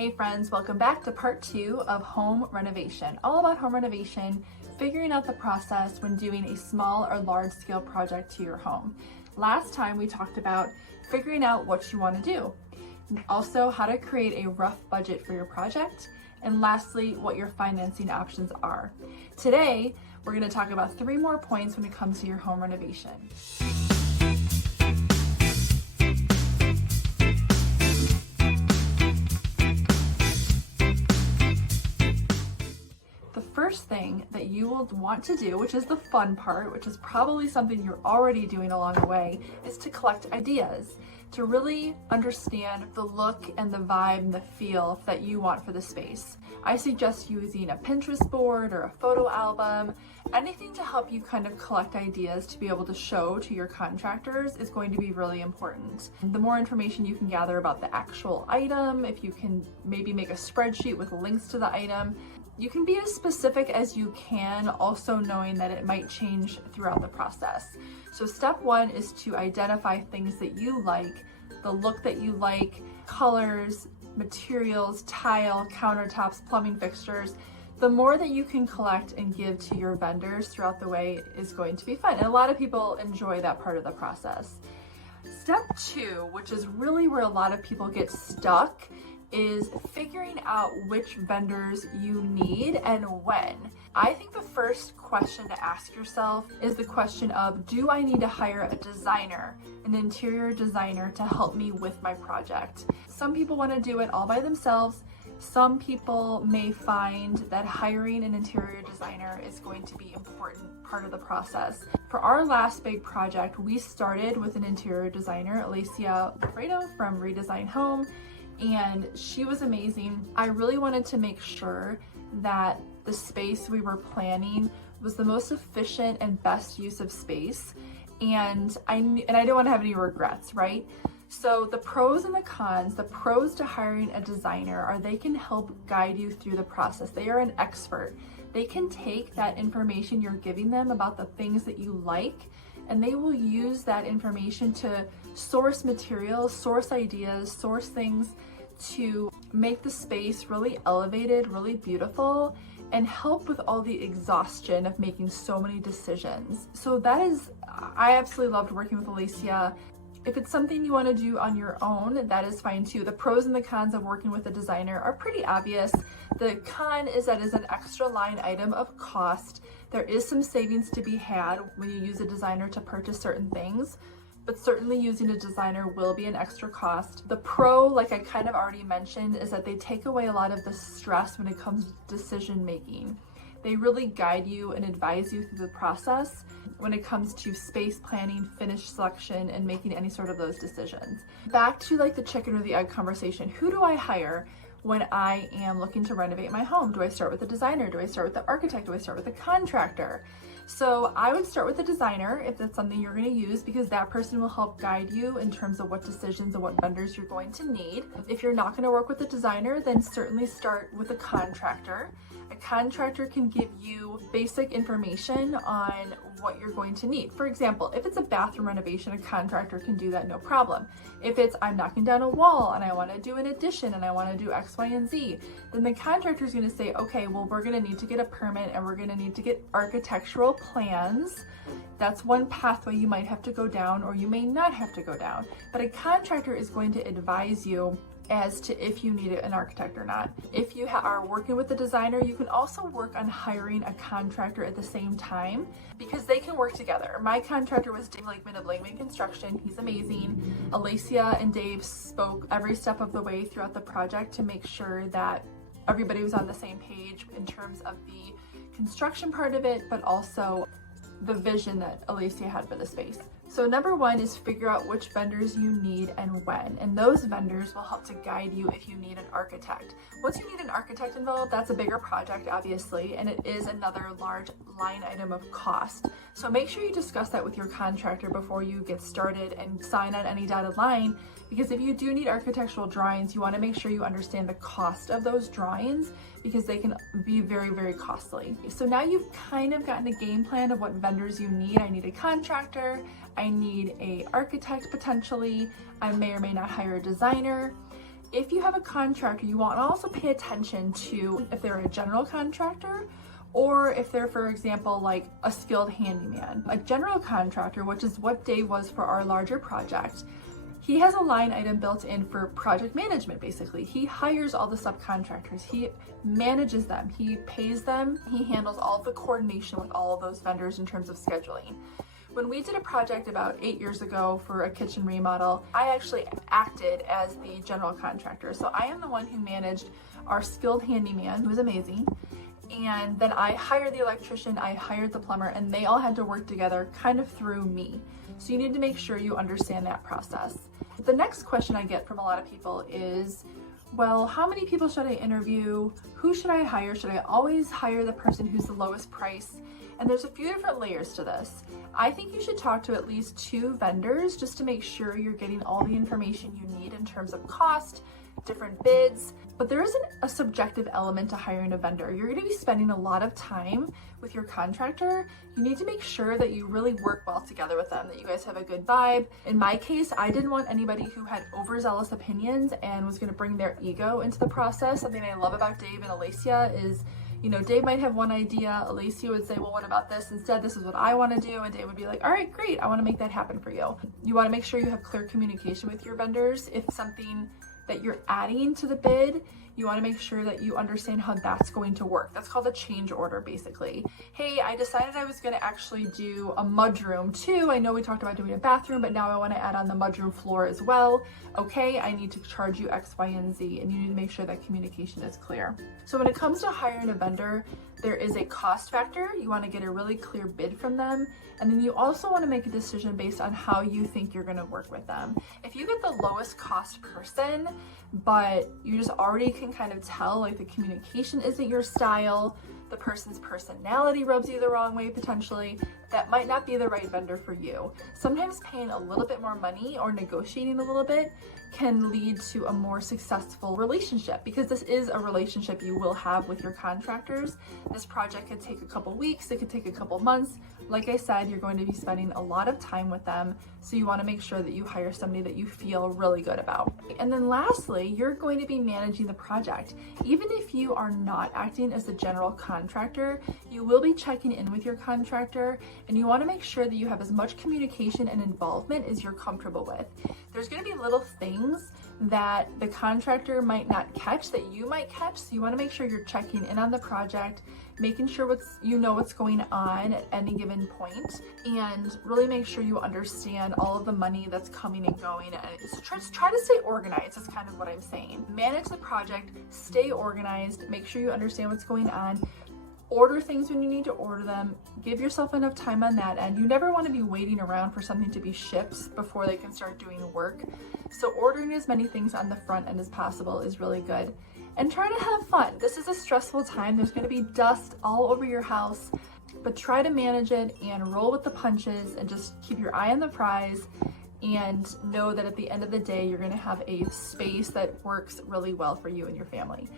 Hey friends, welcome back to part 2 of home renovation. All about home renovation, figuring out the process when doing a small or large scale project to your home. Last time we talked about figuring out what you want to do, also how to create a rough budget for your project, and lastly, what your financing options are. Today, we're going to talk about 3 more points when it comes to your home renovation. First thing that you will want to do, which is the fun part, which is probably something you're already doing along the way, is to collect ideas to really understand the look and the vibe and the feel that you want for the space. I suggest using a Pinterest board or a photo album. Anything to help you kind of collect ideas to be able to show to your contractors is going to be really important. The more information you can gather about the actual item, if you can maybe make a spreadsheet with links to the item, you can be as specific as you can, also knowing that it might change throughout the process. So step 1 is to identify things that you like, the look that you like, colors, materials, tile, countertops, plumbing fixtures. The more that you can collect and give to your vendors throughout the way is going to be fun. And a lot of people enjoy that part of the process. Step 2, which is really where a lot of people get stuck, is figuring out which vendors you need and when. I think the first question to ask yourself is the question of, do I need to hire a designer, an interior designer, to help me with my project? Some people want to do it all by themselves. Some people may find that hiring an interior designer is going to be an important part of the process. For our last big project, we started with an interior designer, Alicia from Redesign Home, and she was amazing. I really wanted to make sure that the space we were planning was the most efficient and best use of space, and I don't want to have any regrets, right? So the pros and the cons, the pros to hiring a designer are they can help guide you through the process. They are an expert. They can take that information you're giving them about the things that you like, and they will use that information to source materials, source ideas, source things to make the space really elevated, really beautiful, and help with all the exhaustion of making so many decisions. So I absolutely loved working with Alicia. If it's something you want to do on your own, that is fine too. The pros and the cons of working with a designer are pretty obvious. The con is that it's an extra line item of cost. There is some savings to be had when you use a designer to purchase certain things, but certainly using a designer will be an extra cost. The pro, like I kind of already mentioned, is that they take away a lot of the stress when it comes to decision making. They really guide you and advise you through the process when it comes to space planning, finish selection, and making any sort of those decisions. Back to like the chicken or the egg conversation. Who do I hire when I am looking to renovate my home? Do I start with a designer? Do I start with the architect? Do I start with a contractor? So I would start with the designer if that's something you're going to use, because that person will help guide you in terms of what decisions and what vendors you're going to need. If you're not going to work with a designer, then certainly start with a contractor. A contractor can give you basic information on what you're going to need. For example, if it's a bathroom renovation, a contractor can do that no problem. If it's, I'm knocking down a wall and I want to do an addition and I want to do X, Y, and Z, then the contractor is going to say, okay, well, we're going to need to get a permit and we're going to need to get architectural plans. That's one pathway you might have to go down, or you may not have to go down. But a contractor is going to advise you as to if you need an architect or not. If you are working with a designer, you can also work on hiring a contractor at the same time, because they can work together. My contractor was Dave Lakeman of Lakeman Construction. He's amazing. Alicia and Dave spoke every step of the way throughout the project to make sure that everybody was on the same page in terms of the construction part of it, but also the vision that Alicia had for the space. So number 1 is figure out which vendors you need and when, and those vendors will help to guide you if you need an architect. Once you need an architect involved, that's a bigger project, obviously, and it is another large line item of cost. So make sure you discuss that with your contractor before you get started and sign on any dotted line, because if you do need architectural drawings, you want to make sure you understand the cost of those drawings, because they can be very, very costly. So now you've kind of gotten a game plan of what vendors you need. I need a contractor, I need an architect potentially, I may or may not hire a designer. If you have a contractor, you want to also pay attention to if they're a general contractor or if they're, for example, like a skilled handyman. A general contractor, which is what Dave was for our larger project, he has a line item built in for project management, basically. He hires all the subcontractors, he manages them, he pays them, he handles all of the coordination with all of those vendors in terms of scheduling. When we did a project about 8 years ago for a kitchen remodel, I actually acted as the general contractor. So I am the one who managed our skilled handyman, who was amazing. And then I hired the electrician, I hired the plumber, and they all had to work together kind of through me. So you need to make sure you understand that process. The next question I get from a lot of people is, well, how many people should I interview? Who should I hire? Should I always hire the person who's the lowest price? And there's a few different layers to this. I think you should talk to at least 2 vendors just to make sure you're getting all the information you need in terms of cost, different bids, but there isn't a subjective element to hiring a vendor. You're going to be spending a lot of time with your contractor. You need to make sure that you really work well together with them, that you guys have a good vibe. In my case, I didn't want anybody who had overzealous opinions and was going to bring their ego into the process. Something I love about Dave and Alicia is, you know, Dave might have one idea, Alicia would say, well, what about this? Instead, this is what I want to do. And Dave would be like, all right, great, I want to make that happen for you. You want to make sure you have clear communication with your vendors. If something that you're adding to the bid, you want to make sure that you understand how that's going to work. That's called a change order, basically. Hey, I decided I was going to actually do a mudroom too. I know we talked about doing a bathroom, but now I want to add on the mudroom floor as well. Okay, I need to charge you X, Y, and Z, and you need to make sure that communication is clear. So when it comes to hiring a vendor, there is a cost factor. You want to get a really clear bid from them. And then you also want to make a decision based on how you think you're going to work with them. If you get the lowest cost person, but you just already can kind of tell like the communication isn't your style, the person's personality rubs you the wrong way potentially, that might not be the right vendor for you. Sometimes paying a little bit more money or negotiating a little bit can lead to a more successful relationship, because this is a relationship you will have with your contractors. This project could take a couple weeks, it could take a couple months. Like I said, you're going to be spending a lot of time with them, so you want to make sure that you hire somebody that you feel really good about. And then lastly, you're going to be managing the project. Even if you are not acting as the general contractor, you will be checking in with your contractor, and you want to make sure that you have as much communication and involvement as you're comfortable with. There's going to be little things that the contractor might not catch that you might catch, so you want to make sure you're checking in on the project, making sure what's going on at any given point, and really make sure you understand all of the money that's coming and going. And so try to stay organized. That's kind of what I'm saying. Manage the project, stay organized, make sure you understand what's going on. Order things when you need to order them. Give yourself enough time on that end. You never want to be waiting around for something to be shipped before they can start doing the work. So ordering as many things on the front end as possible is really good. And try to have fun. This is a stressful time. There's going to be dust all over your house, but try to manage it and roll with the punches and just keep your eye on the prize and know that at the end of the day, you're going to have a space that works really well for you and your family.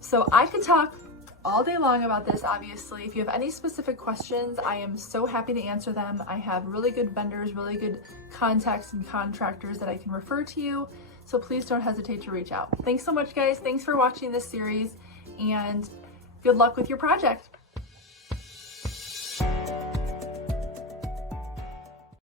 So I could talk all day long about this, obviously. If you have any specific questions, I am so happy to answer them. I have really good vendors, really good contacts and contractors that I can refer to you. So please don't hesitate to reach out. Thanks so much, guys. Thanks for watching this series, and good luck with your project.